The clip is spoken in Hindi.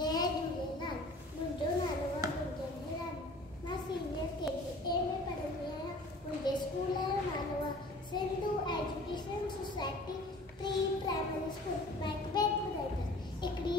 जय झूलेलाल। मुंहिंजो नालो आहे गुंजन हिरानी। मां सीनियर KG में पढ़ंदी आहियां। मुंहिंजे स्कूल जो नालो आहे Sindhu education society pre primary school. मां हिकु बैग ॿुधाईंदसि। हिकिड़ी